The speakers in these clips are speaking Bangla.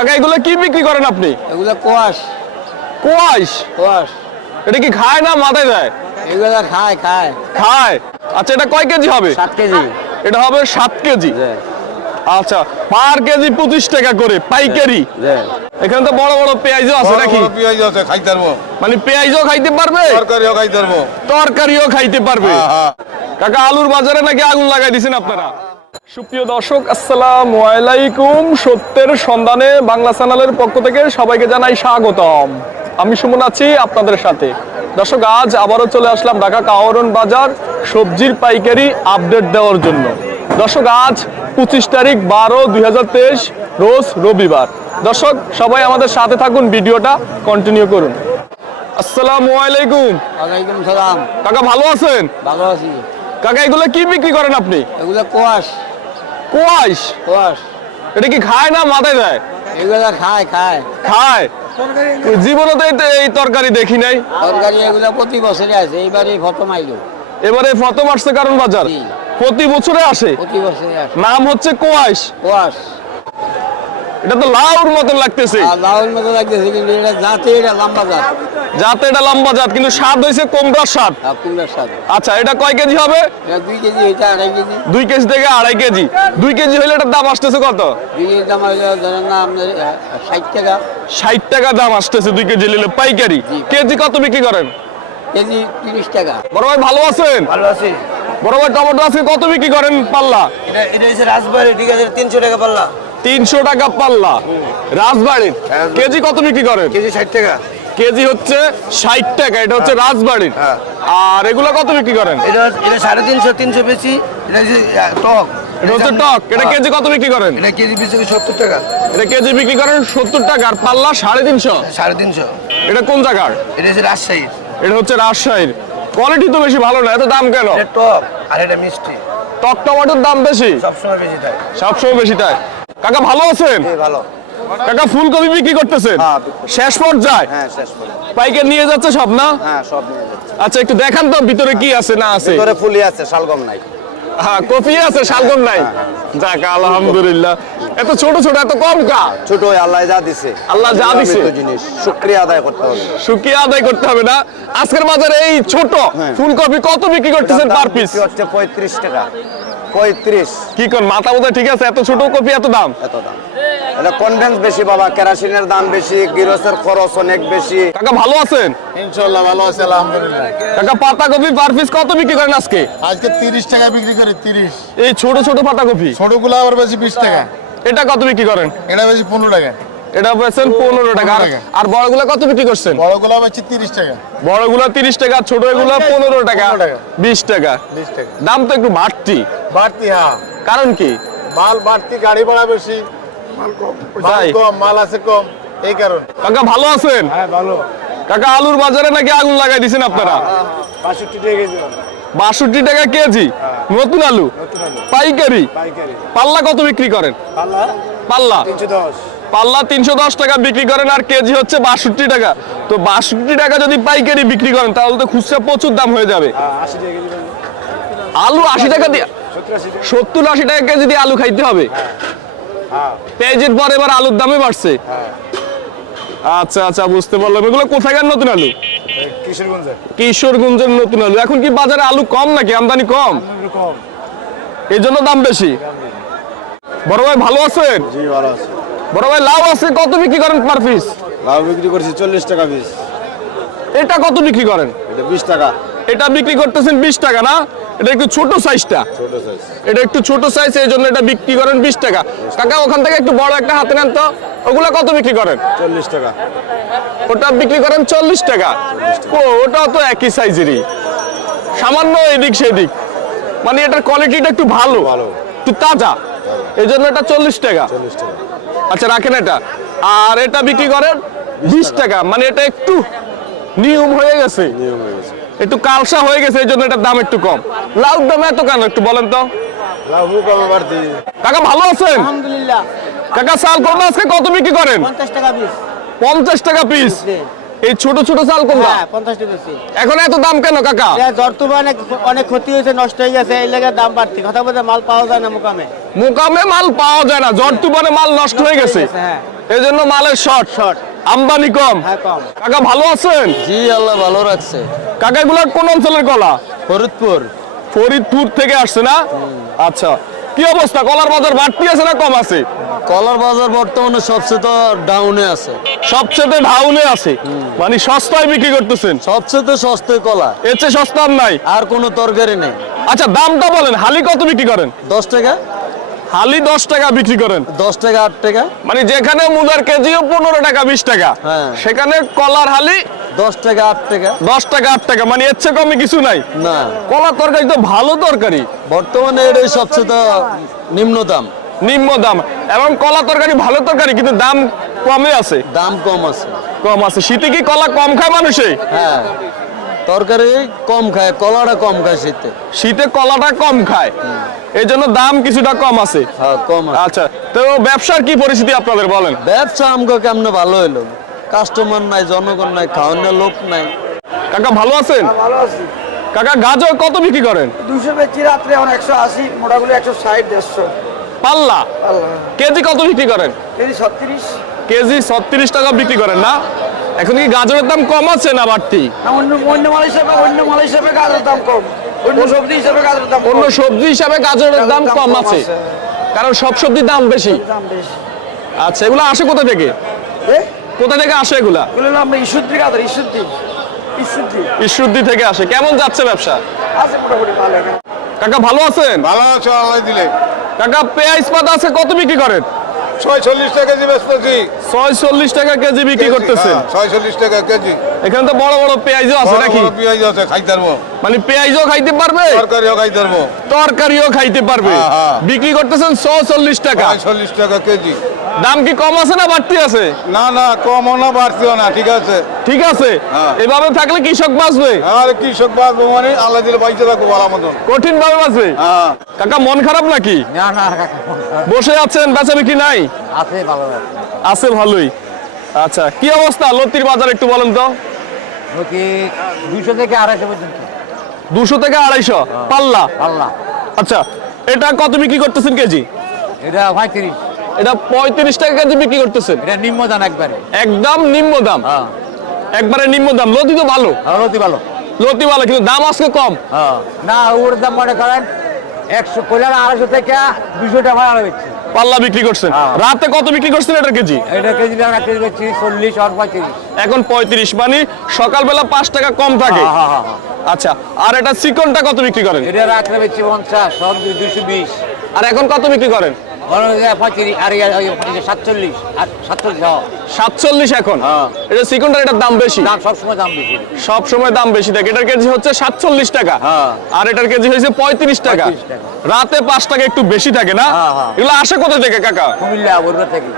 কাকা এগুলো কি বিক্রি করেন আপনি? এগুলো কোয়াশ। কোয়াইশ কোয়াশ। এটা কি খায় না মাথায় দেয়? এগুলো খায় খায়। খায়? আচ্ছা এটা কয় কেজি হবে? সাত কেজি। এটা হবে সাত কেজি। আচ্ছা পার কেজি পঁচিশ টাকা করে পাইকারি। এখানে তো বড় বড় পেঁয়াজও আছে নাকি? পেঁয়াজ আছে খাইতে পারব মানে পেঁয়াজও খাইতে পারবে? তরকারিও খাইতে পারব তরকারিও খাইতে পারবে? হ্যাঁ, হ্যাঁ। কাকা আলুর বাজারে নাকি আগুন লাগাই দিছেন আপনারা? সুপ্রিয় দর্শক আসসালাম আলাইকুম। সত্যের সন্ধানে বাংলা চ্যানেলের পক্ষ থেকে সবাইকে জানাই স্বাগতম। আমি সুমন আছি আপনাদের সাথে। দর্শক আজ আবারও চলে আসলাম ঢাকা কাওরন বাজার সবজির পাইকারি আপডেট দেওয়ার জন্য। দর্শক আজ পঁচিশ তারিখ বারো দুই রোজ রবিবার। দর্শক সবাই আমাদের সাথে থাকুন ভিডিওটা কন্টিনিউ করুন। আসসালামু আলাইকুম। ওয়ালাইকুম সালাম। কাকা ভালো আছেন? ভালো আছি। কাকা এগুলো কি বিক্রি করেন আপনি? এগুলো কোয়াশ। কোয়াইশ কোয়াশ। এটা কি খায় না মাথায় দেয়? এগুলো খায় খায়। খায়? জীবনে তো এই- তরকারি দেখি নাই। তরকারি এগুলো প্রতি বছরে আসে এইবারে ফটো মাইলো এবারে ফটো মারছে কারণ বাজার। প্রতি বছরে আসে? প্রতি বছরে আসে। নাম হচ্ছে কোয়াশ। কোয়াশ। এটা তো লাউর মতন লাগতেছে। আর লাউল মতো লাগতেছে কিন্তু এটা জাতে এটা লম্বা জাত। যাতে এটা লম্বা জাত কিন্তু স্বাদ হয়েছে কোমড়ার স্বাদ। আর কুমড়ার স্বাদ। আচ্ছা এটা কয় কেজি হবে? এটা দুই কেজি এটা আড়াই কেজি। দুই কেজি থেকে আড়াই কেজি। দুই কেজি হলে এটার দাম আসতেছে কত? দুই কেজি দাম হইল ধরেন না আপনার ষাট টাকা। ষাট টাকা দাম আসতেছে দুই কেজি নিলে পাইকারি। কেজি কত বিক্রি করেন? কেজি তিরিশ টাকা। বড় ভাই ভালো আছেন? ভালো আছি। বড় ভাই টমেটো আজকে কত বিক্রি করেন পাল্লা? এটা এটা হচ্ছে রাজবাড়ি ঠিক আছে তিনশো টাকা পাল্লা। তিনশো টাকা পাল্লা। রাজবাড়ির কেজি কত বিক্রি করেন? কেজি ষাট টাকা। কেজি হচ্ছে ষাট টাকা এটা হচ্ছে রাজবাড়ির হ্যাঁ। আর এগুলো কত বিক্রি করেন? এটা এটা সাড়ে তিনশো তিনশো বেশি। এটা টক। এটা হচ্ছে টক। এটা কেজি কত বিক্রি করেন? এটা কেজি সত্তর টাকা। এটা কেজি বিক্রি করেন সত্তর টাকা আর পাল্লা সাড়ে তিনশো। সাড়ে তিনশো। এটা কোন জায়গার? এটা হচ্ছে রাজশাহী এটা হচ্ছে রাজশাহীর। কোয়ালিটি তো বেশি ভালো না এত দাম কেন? এটা টক আর এটা মিষ্টি। টক টমেটোর দাম বেশি? সবসময় বেশি তাই। কাকা ভালো আছেন? ভালো। কাকা ফুলকপি বিক্রি করতেছেন? শেষ পর্যায়ে? হ্যাঁ পাইকার নিয়ে যাচ্ছে সব না? হ্যাঁ সব আচ্ছা একটু দেখান তো ভিতরে কি আছে না আছে। ভিতরে ফুলি আছে শালগম নাই। হ্যাঁ কপি আছে শালগম নাই। যাক আলহামদুলিল্লাহ। এত ছোট ছোট এত কম কা ছোট আল্লাহ যা দিছে। আল্লাহ যা দিছে। জিনিস শুক্রিয়া আদায় করতে হবে। শুকরিয়া আদায় করতে হবে না। আজকের বাজারে এই ছোট হ্যাঁ। ফুলকপি কত বিক্রি করতেছেন পার পিস হচ্ছে পঁয়ত্রিশ টাকা। পঁয়ত্রিশ। কি কোন মাথা বোধহয় ঠিক আছে? এত ছোট কপি এত দাম? এত দাম। এটা কনভেন্স বেশি বাবা কেরাসিনের দাম বেশি গিরসের খরচ অনেক বেশি। কাকা ভালো আছেন? ইনশাল্লাহ ভালো আছে আলহামদুলিল্লাহ। কাকা পাতা কপি পার পিস কত বিক্রি করেন আজকে? আজকে তিরিশ টাকা বিক্রি করি তিরিশ। এই ছোট ছোট পাতা কপি? ছোটগুলো আবার বেশি বিশ টাকা। এটা কত বিক্রি করেন? এটা বেশি পনেরো টাকা। এটা পেয়েছেন পনেরো টাকা। আর- 15 টাকা। আর বড়গুলো কত বিক্রি করছেন? বড়গুলো বেশি তিরিশ টাকা। বড়গুলো তিরিশ টাকা ছোট এগুলো পনেরো টাকা বিশ টাকা। দাম তো একটু বাড়তি। বাড়তি হ্যাঁ। কারণ কি? মাল বাড়তি গাড়ি ভাড়া বেশি। মাল কম। মাল আছে কম এই কারণ। কাকা ভালো আছেন? হ্যাঁ ভালো। কাকা আলুর বাজারে নাকি আগুন লাগাই দিছেন আপনারা? বাষট্টি টাকা কেজি বাষট্টি টাকা কেজি? নতুন আলু। পাইকারি? পাইকারি। পাল্লা কত বিক্রি করেন? পাল্লা? পাল্লা? তিনশো দশ। পাল্লা তিনশো দশ টাকা বিক্রি করেন আর কেজি হচ্ছে বাষট্টি টাকা। তো বাষট্টি টাকা যদি পাইকারি বিক্রি করেন তাহলে তো খুচরা প্রচুর দাম হয়ে যাবে। কেজি আলু আশি টাকা দিয়ে সত্তর আশি টাকা। কেজি দিয়ে আলু খাইতে হবে। হ্যাঁ। পেঁয়াজের পর এবার আলুর দামে বাড়ছে। আচ্ছা আচ্ছা বুঝতে পারলাম। এগুলো কোথাকার নতুন আলু? কিশোরগঞ্জের। নতুন আলু। এখন কি বাজারে আলু কম নাকি? আমদানি কম? কম। এই জন্য দাম বেশি। বড় ভাই ভালো আছেন? জি ভালো আছে। বড় ভাই লাউ আছে কত বিক্রি করেন পার পিস লাউ বিক্রি করছি চল্লিশ টাকা পিস এটা কত বিক্রি করেন? এটা বিশ টাকা। এটা বিক্রি করতেছেন বিশ টাকা না? এটা একটু ছোট সাইজটা ছোট সাইজ এটা একটু ছোট সাইজ এই জন্য এটা বিক্রি করেন বিশ টাকা। কাকা ওখান থেকে একটু বড় একটা হাতে নেন তো। ওগুলা কত বিক্রি করেন? চল্লিশ টাকা। ওটা বিক্রি করেন চল্লিশ টাকা। ও ওটাও তো একই সাইজেরই সামান্য এদিক সেদিক। মানে এটার কোয়ালিটিটা একটু ভালো। ভালো। একটু তাজা। এই জন্য এটা চল্লিশ টাকা। চল্লিশ টাকা। আচ্ছা রাখেন এটা। আর এটা বিক্রি করেন বিশ টাকা। মানে এটা একটু নিয়ম হয়ে গেছে। একটু কালসা হয়ে গেছে এই জন্য এটার দাম একটু কম। লাউর দাম এত কেন একটু বলেন তো? কাকা ভালো আছেন? কাকা সাল কোনটা আজকে। কত বিক্রি করেন? পঞ্চাশ টাকা পিস। পঞ্চাশ টাকা পিস। এই ছোট ছোট চাল কোনটা? হ্যাঁ পঞ্চাশ টাকা পিস। এখন এত দাম কেন কাকা? জর্তুবা অনেক অনেক ক্ষতি হয়েছে নষ্ট হয়ে গেছে এই লেগে দাম বাড়তি। কথা বলতে মাল পাওয়া যায় না মোকামে। মোকামে মাল পাওয়া যায় না জ্বর তুফানে মাল নষ্ট হয়ে গেছে। হ্যাঁ এই জন্য মালের শর্ট। শর্ট। আমদানি কম। হ্যাঁ কম। কাকা ভালো আছেন? জি আল্লাহ ভালো রাখছে। কাকা এগুলো কোন অঞ্চলের কলা? ফরিদপুর। ফরিদপুর থেকে আসছে না? আচ্ছা। কি অবস্থা? কলার বাজার বাড়তি আছে না কম আছে? কলার বাজার বর্তমানে সবচেয়ে তো ডাউনে আছে। সবচেয়ে ঢাউনে আছে। মানে সস্তায় বিক্রি করতেছেন। সবচেয়ে সস্তায় কলা। এর চেয়ে সস্তা নাই। আর কোনো তরকারি নেই। আচ্ছা দামটা বলেন হালি কত বিক্রি করেন? দশ টাকা। হালি দশ টাকা বিক্রি করেন। দশ টাকা আট টাকা। মানে যেখানে মুদার কেজিও পনেরো টাকা বিশ টাকা। হ্যাঁ। সেখানে কলার হালি দশ টাকা আট টাকা। দশ টাকা আট টাকা। মানে এর চেয়ে কমে কিছু নাই। না। কলার তরকারি তো ভালো তরকারি। বর্তমানে এটাই সবচেয়ে তো নিম্ন দাম। নিম্ন দাম এবং কলা তরকারি ভালো তরকারি কিন্তু দাম কমে আছে। দাম কম আছে। কম আছে। শীতে কি কলা কম খায় মানুষে? হ্যাঁ। তরকারি কম খায় কলাটা কম খায় শীতে। শীতে কলাটা কম খায়। এই জন্য দাম কিছুটা কম আছে। হ্যাঁ কম আচ্ছা তো ব্যবসার কি পরিস্থিতি আপনাদের বলেন? ব্যবসা আমগো কেমনে ভালো হলো কাস্টমার নাই জনগণ নাই খাওয়ানোর লোক নাই। কাকা ভালো আছেন? ভালো আছি। কাকা গাজর কত বিক্রি করেন? দুশো বেচি রাত্রে এখন একশো আশি মোটামুটি একশো ষাট দেড়শো। পাল্লা। কেজি কত বিক্রি করেন? কেজি ছত্রিশ। টাকা বিক্রি করেন না? এখন কি গাজরের দাম কম আছে না বাড়তি? অন্য অন্য মাল হিসাবে অন্য মাল হিসাবে গাজরের দাম কম। অন্য সবজি হিসাবে গাজরের দাম অন্য সবজি হিসাবে গাজরের দাম কম আছে। কারণ সব সবজির দাম বেশি। আচ্ছা এগুলো আসে কোথা থেকে? কোথা থেকে আসে এগুলা? এগুলো হলো আমরা ইস্যুদ্দি গাজর ইস্যুদ্দি ইস্যুদ্দি থেকে আসে। কেমন যাচ্ছে ব্যবসা? আছে মোটামুটি ভালো। কাকা ভালো আছেন? ভালো আছো আল্লাহ দিলে। কাকা পেঁয়াজ পাতা আছে কত বিক্রি করেন? ছয় চল্লিশ টাকা কেজি বেচতেছি। ছয় চল্লিশ টাকা কেজি বিক্রি করতেছেন। ছয় চল্লিশ টাকা কেজি। এখানে তো বড় বড় পেঁয়াজও আছে নাকি? পেঁয়াজ আছে খাইতে পারব মানে পেঁয়াজও খাইতে পারবে? তরকারিও খাইতে পারব তরকারিও খাইতে পারবে। হ্যাঁ, হ্যাঁ। বিক্রি করতেছেন ছয় চল্লিশ টাকা। ছয় চল্লিশ টাকা কেজি। দাম কি কম আছে না বাড়তি আছে? না না কমও না বাড়তিও না ঠিক আছে। ঠিক আছে। হ্যাঁ। এভাবে থাকলে কৃষক বাঁচবে? আর কৃষক বাঁচবো মানে আল্লাহ দিলে বাইতে থাকব ভালো মতন। কঠিন ভাবে বাঁচবে? হ্যাঁ। কাকা মন খারাপ নাকি? না না বসে আছেন বেচা বিক্রি নাই? আছে ভালো আছে। ভালোই। আচ্ছা কি অবস্থা? লতির বাজার একটু বলেন তো। দুইশো থেকে আড়াইশো পর্যন্ত। দুশো থেকে আড়াইশো? পাল্লা? পাল্লা। আচ্ছা এটা কত বিক্রি করতেছেন কেজি? এটা পঁয়ত্রিশ। এটা পঁয়ত্রিশ টাকা কেজি বিক্রি করতেছেন এটা নিম্ন দান একবারে। একদম নিম্ন দাম। হ্যাঁ। একবারে নিম্ন দাম। লতি তো ভালো। অতি ভালো। লতি ভালো কিন্তু দাম আজকে কম। হ্যাঁ। না ওর দাম মনে করেন একশো কইলার আড়াইশো থেকে দুশো টাকা আড়াই বেচছি। পাল্লা বিক্রি করছেন। হ্যাঁ। রাতে কত বিক্রি করছেন এটার কেজি? এটা কেজি দাম কেজি বেচছি চল্লিশ আর পঁয়ত্রিশ। এখন পঁয়ত্রিশ মানে সকালবেলা পাঁচ টাকা কম থাকে। হ্যাঁ, হ্যাঁ, হ্যাঁ। আচ্ছা আর এটা চিকনটা কত বিক্রি করেন? এটা রাত্রে বেচছি পঞ্চাশ সব দুশো বিশ। আর এখন কত বিক্রি করেন? সাতচল্লিশ সাতচল্লিশ। এখন। এটা চিকনটার এটার দাম বেশি? সবসময় দাম বেশি। সব দাম বেশি থাকে। এটার কেজি হচ্ছে সাতচল্লিশ টাকা। আর এটার কেজি হয়েছে পঁয়ত্রিশ টাকা। রাতে পাঁচ টাকা একটু বেশি থাকে না? হ্যাঁ, হ্যাঁ। এগুলো আসে কোথা থেকে কাকা? কুমিল্লা বলবে থেকে।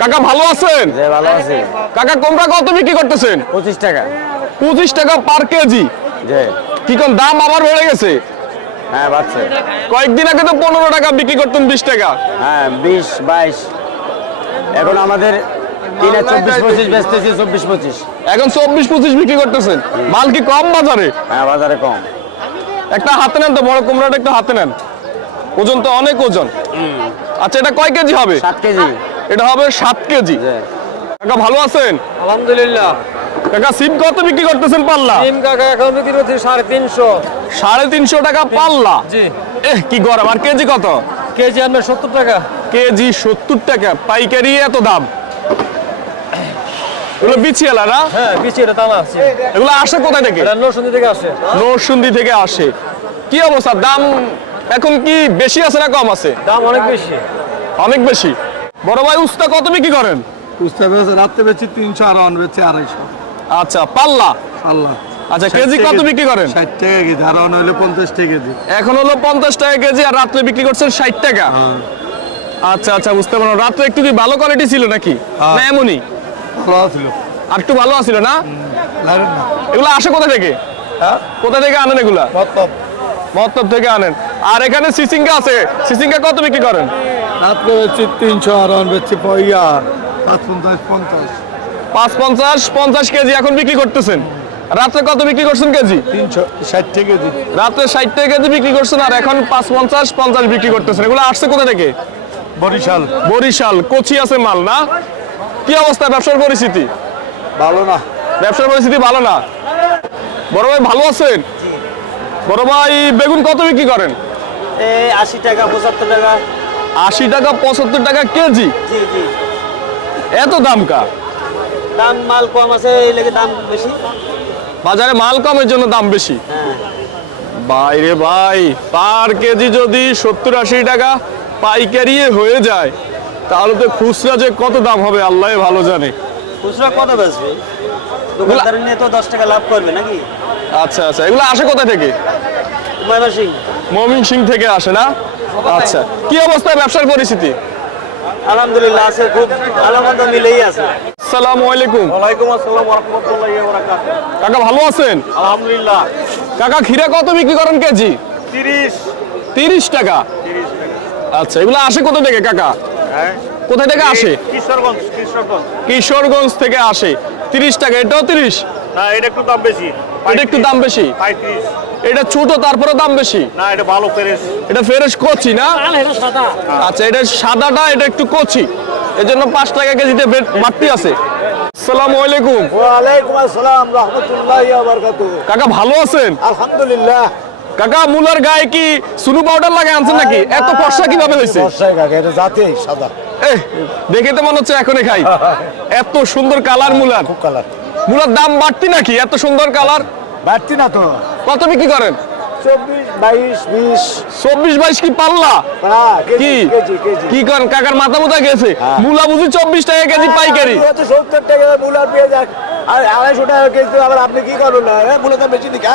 কাকা ভালো আছেন? ভালো আছে। কাকা কোনটা কত বিক্রি করতেছেন? পঁচিশ টাকা। পঁচিশ টাকা পার কেজি। কি কোন দাম আবার বেড়ে গেছে? হ্যাঁ বাচ্চা। কয়েকদিন আগে তো পনেরো টাকা বিক্রি করতেন বিশ টাকা। হ্যাঁ বিশ বাইশ। এখন আমাদের কিনে চব্বিশ পঁচিশ বেচতেছি চব্বিশ পঁচিশ। এখন চব্বিশ পঁচিশ বিক্রি করতেছেন? মাল কি কম বাজারে? হ্যাঁ বাজারে কম। একটা হাতে নেন তো বড় কুমড়াটা একটু হাতে নেন। ওজন তো অনেক ওজন। আচ্ছা এটা কয় কেজি হবে? সাত কেজি। এটা হবে সাত কেজি। কাকা ভালো আছেন? আলহামদুলিল্লাহ। কাকা সিম কত বিক্রি করতেছেন পাল্লা? তিন কাকা এখন বিক্রি করছি সাড়ে তিনশো। সাড়ে তিনশো টাকা পাল্লা? জি। এহ কি গরম। আর কেজি কত? কেজি আপনার সত্তর টাকা। কেজি সত্তর টাকা। পাইকারি এত দাম? এগুলো না? হ্যাঁ পিছিয়ে দাম আছে। এগুলো আসে কোথায় থেকে? এটা নরসিংদী থেকে আসে। থেকে আসে। কি অবস্থা? দাম এখন কি বেশি আছে না কম আছে? দাম অনেক বেশি। অনেক বেশি। বড় ভাই উস্তা কত বিক্রি করেন? রাত্রে বেচি তিনশো আর অন বেচি আড়াইশো। আচ্ছা পাল্লা? পাল্লা। আচ্ছা কেজি কত বিক্রি করেন? ষাট টাকা কেজি আর অন হইলে পঞ্চাশ টাকা কেজি। এখন হলো পঞ্চাশ টাকা কেজি আর রাত্রে বিক্রি করছেন ষাট টাকা। আচ্ছা আচ্ছা বুঝতে পারলাম। রাত্রে একটু কি ভালো কোয়ালিটি ছিল নাকি? হ্যাঁ। না এমনই? ভালো ছিল। আর একটু ভালো আছিল না? এগুলো আসে কোথা থেকে? হ্যাঁ? কোথা থেকে আনেন এগুলা? মতলব থেকে আনেন। আর এখানে সিসিঙ্গা আছে। সিসিঙ্গা কত বিক্রি করেন? রাত্রে বেচি তিনশো আর অন বেচি ইয়া পাঁচ পঞ্চাশ পঞ্চাশ। পাঁচ পঞ্চাশ পঞ্চাশ কেজি এখন বিক্রি করতেছেন। রাত্রে কত বিক্রি করছেন কেজি? তিনশো ষাট টাকা কেজি। রাত্রে ষাট টাকা কেজি বিক্রি করছেন আর এখন পাঁচ পঞ্চাশ পঞ্চাশ বিক্রি করতেছেন। এগুলো আসছে কোথা থেকে? বরিশাল। বরিশাল কোচি আছে মাল না? কি অবস্থা ব্যবসার পরিস্থিতি? ভালো না। ব্যবসার পরিস্থিতি ভালো না? বড় ভাই ভালো আছেন? বড় ভাই বেগুন কত বিক্রি করেন? আশি টাকা পঁচাত্তর টাকা। আশি টাকা পঁচাত্তর টাকা কেজি? জি জি। এত দাম কা দাম মাল কম আছে এই লেগে দাম বেশি। বাজারে মাল কমের জন্য দাম বেশি। হ্যাঁ। বাইরে ভাই পার কেজি যদি সত্তর আশি টাকা পাইকারি হয়ে যায় তাহলে তো খুচরা যে কত দাম হবে আল্লাহ ভালো জানে। খুচরা কত বেচবে? দোকানদার নিয়ে তো দশ টাকা লাভ করবে নাকি? আচ্ছা আচ্ছা এগুলো আসে কোথা থেকে? ময়মনসিং থেকে। আসে না? আচ্ছা কি অবস্থায় ব্যবসার পরিস্থিতি? আলহামদুলিল্লাহ আছে খুব মন্দ মিলেই আছে। আসসালামু আলাইকুম। ওয়ালাইকুম আসসালাম রহমতুল্লাহি কাকা ভালো আছেন? আলহামদুলিল্লাহ। কাকা ক্ষীরা কত বিক্রি করেন কেজি? তিরিশ। তিরিশ টাকা? আচ্ছা এগুলো আসে কোথা থেকে কাকা? হ্যাঁ। কোথা থেকে আসে? কিশোরগঞ্জ কিশোরগঞ্জ। কিশোরগঞ্জ থেকে আসে। তিরিশ টাকা এটাও তিরিশ? না এটা একটু দাম বেশি। এটা একটু দাম বেশি? এটা ছোট তারপরে দাম বেশি? না এটা ভালো ফেরেস এটা ফেরেশ কচি না? আচ্ছা এটা সাদাটা এটা একটু কচি। এর জন্য পাঁচ টাকা কেজিতে মারতি আছে। আসসালামু আলাইকুম। ওয়ালাইকুম আসসালাম রহমতুল্লাহ বারকাতু কাকা ভালো আছেন? আলহামদুলিল্লাহ। কাকা মুলার গায়ে কি সুনু পাউডার লাগে আনছেন নাকি? এত ফর্সা কীভাবে হয়েছে? বর্ষায় কাকে এটা সাদা। দেখে তো মনে হচ্ছে এখনই খাই। এত সুন্দর কালার মুলার। খুব কালার। মুলার দাম বাড়তি নাকি? এত সুন্দর কালার? বাড়তি না তো। কত বিক্রি করেন? চব্বিশ বাইশ বিশ। চব্বিশ বাইশ কি পাল্লা? হ্যাঁ কি? কি করেন? কাকার মাথা মুথা গেছে। মুলা বুঝি চব্বিশ টাকা কেজি পাইকারি। সত্তর টাকা মূলা পেয়ে যাক আর আড়াইশো টাকা কেজি। আবার আপনি কি করুন না হ্যাঁ মূলের দাম বেশি দিকে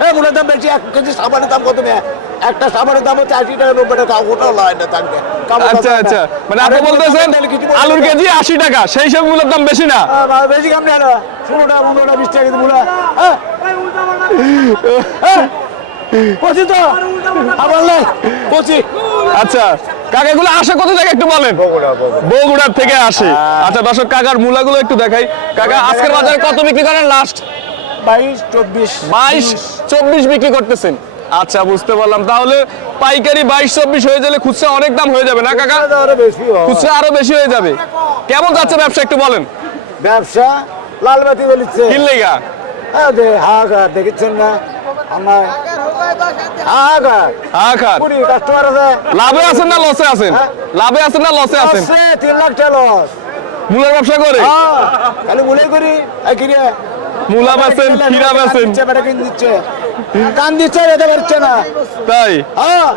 হ্যাঁ? মূলের দাম বেশি এক কেজি সাবানের দাম কত নেয়? একটা সাবানের দাম হচ্ছে আশি টাকা নব্বই টাকা ওটাও লয় না থাকবে আচ্ছা আচ্ছা। মানে আপনি বলতেছেন আলুর কেজি আশি টাকা সেই সব মুলার দাম বেশি না? হ্যাঁ, বেশি কাম না ষোলো টাকা বিশ টাকা মূলা। হ্যাঁ হ্যাঁ? পঁচিশ তো! আবার নাই পঁচিশ আচ্ছা কাকাগুলো আসে কোথা থেকে একটু বলেন? বগুড়ার থেকে আসে। আচ্ছা দর্শক কাকার মূলাগুলো একটু দেখাই। কাকা আজকের বাজারে কত বিক্রি করেন লাস্ট বাইশ চব্বিশ। বাইশ চব্বিশ বিক্রি করতেছেন। আচ্ছা বুঝতে পারলাম। তাহলে পাইকারি বাইশ চব্বিশ হয়ে গেলে খুচরা অনেক দাম হয়ে যাবে না কাকা? হয়। খুচরা আরও বেশি হয়ে যাবে। কেমন যাচ্ছে ব্যবসা একটু বলেন। ব্যবসা লালবাতি বলিচ্ছে। হ্যাঁ দে হাহাকার দেখেছেন না? আমার হ্যাঁ লাভে আছেন না লসে আছেন? লাভে আছেন না লসে আছেন? তিন লাখ টাকা লস মূলার ব্যবসা করে? হ্যাঁ খালি করি। মূলা বেচেন খিরা বেটা কিন দিচ্ছে। যেতে পারছে না। তাই? হ্যাঁ।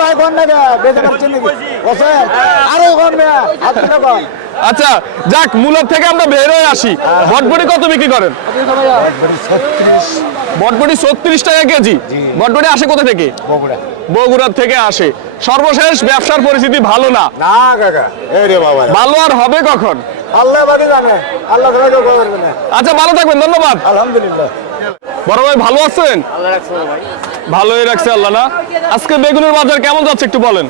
ভাই কোন না বেঁচে নাকি আরও টাকা আচ্ছা যাক মূলার থেকে আমরা বের হয়ে আসি। বটবটি কত বিক্রি করেন? বটবটি ছত্রিশ টাকা কেজি। বটবটি আসে কোথা থেকে? বগুড়া। বগুড়ার থেকে আসে। সর্বশেষ ব্যবসার পরিস্থিতি ভালো না? না কাকা। এই রে বাবা ভালো আর হবে কখন? আল্লাহ জানে। আল্লাহ আচ্ছা ভালো থাকবেন ধন্যবাদ। আলহামদুলিল্লাহ। বড় ভাই ভালো আছেন? ভালোই রাখছে আল্লাহ না? আজকে বেগুনের বাজার কেমন যাচ্ছে একটু বলেন।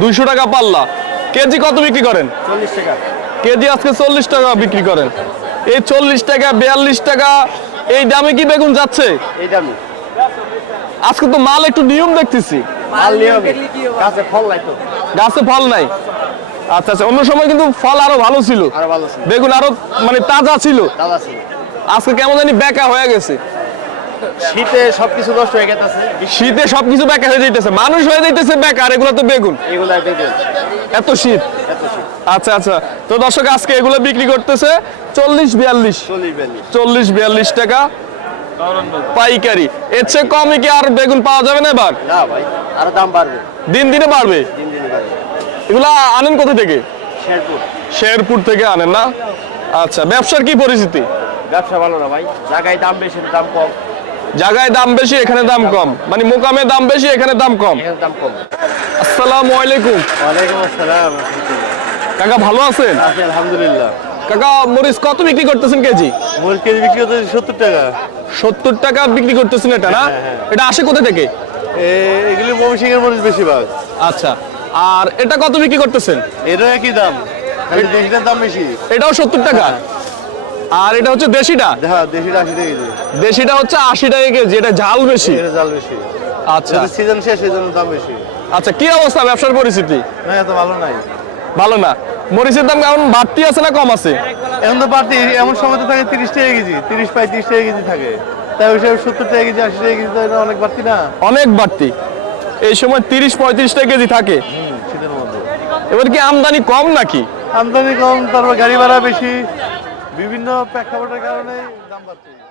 দুইশো টাকা পাল্লা। কেজি কত বিক্রি করেন? কেজি আজকে চল্লিশ টাকা বিক্রি করেন। এই চল্লিশ টাকা বিয়াল্লিশ টাকা এই দামে কি বেগুন যাচ্ছে? এই দামি। আজকে তো মাল একটু নিয়ম দেখতেছি। মাল ফল নাই গাছে ফল নাই। আচ্ছা আচ্ছা অন্য সময় কিন্তু ফল আরও ভালো ছিল। বেগুন আরও মানে তাজা ছিল। আজকে কেমন জানি বেকা হয়ে গেছে। শীতে সবকিছু নষ্ট হয়ে গেছে। শীতে সবকিছু বেকা হয়ে যাইতেছে মানুষ হয়ে যাইতেছে বেকার এগুলো তো বেগুন। এগুলো এত শীত? আচ্ছা আচ্ছা। তো দর্শক আজকে এগুলো বিক্রি করতেছে চল্লিশ বিয়াল্লিশ। চল্লিশ বিয়াল্লিশ। টাকা। পাইকারি। এর চেয়ে কমে কি আর বেগুন পাওয়া যাবে না এবার? না ভাই আরও দাম বাড়বে। দিন দিনে বাড়বে? দিন দিন বাড়বে। এগুলা আনেন কোথা থেকে? শেরপুর। শেরপুর থেকে আনেন না? আচ্ছা ব্যবসার কি পরিস্থিতি ব্যবসা ভালো না ভাই? জায়গায় দাম বেশি দাম কম। জায়গায় দাম বেশি এখানে দাম কম। মানে মোকামে দাম বেশি এখানে দাম কম। দাম কম। আসসালামু আলাইকুম। ওয়ালাইকুম আসসালাম কাকা ভালো আছেন? আছি আলহামদুলিল্লাহ। কাকা মরিচ কত বিক্রি করতেছেন কেজি? মূল কেজি বিক্রি হতে সত্তর টাকা। সত্তর টাকা বিক্রি করতেছেন এটা না? এটা আসে কোথা থেকে? এগুলি ময়মনসিংহের মরিচ বেশিরভাগ। আচ্ছা। আর এটা কত বিক্রি করতেছেন? এরও একই দাম খালি দেশিটার দাম বেশি। এটাও সত্তর টাকা? আর এটা হচ্ছে দেশিটা? হ্যাঁ দেশিটা আশি টাকা কেজি। দেশিটা হচ্ছে আশি টাকা কেজি এটা ঝাল বেশি? এটা জাল বেশি। আচ্ছা। সিজন শেষ সেই জন্য দাম বেশি। আচ্ছা কি অবস্থা ব্যবসার পরিস্থিতি? না এত ভালো নাই। ভালো না। মরিচের দাম কেমন বাড়তি আছে না কম আছে? এখন তো বাড়তি এমন সময় তো থাকে তিরিশ টাকা কেজি তিরিশ পঁয়ত্রিশ টাকা কেজি থাকে। তাই ওই হিসাবে সত্তর টাকা কেজি আশি টাকা কেজি তো এটা অনেক বাড়তি না। অনেক বাড়তি। এই সময় তিরিশ পঁয়ত্রিশ টাকা কেজি থাকে। শীতের মধ্যে। এবার কি আমদানি কম নাকি? আমদানি কম তারপর গাড়ি ভাড়া বেশি বিভিন্ন প্রেক্ষাপটের কারণে দাম বাড়ছে।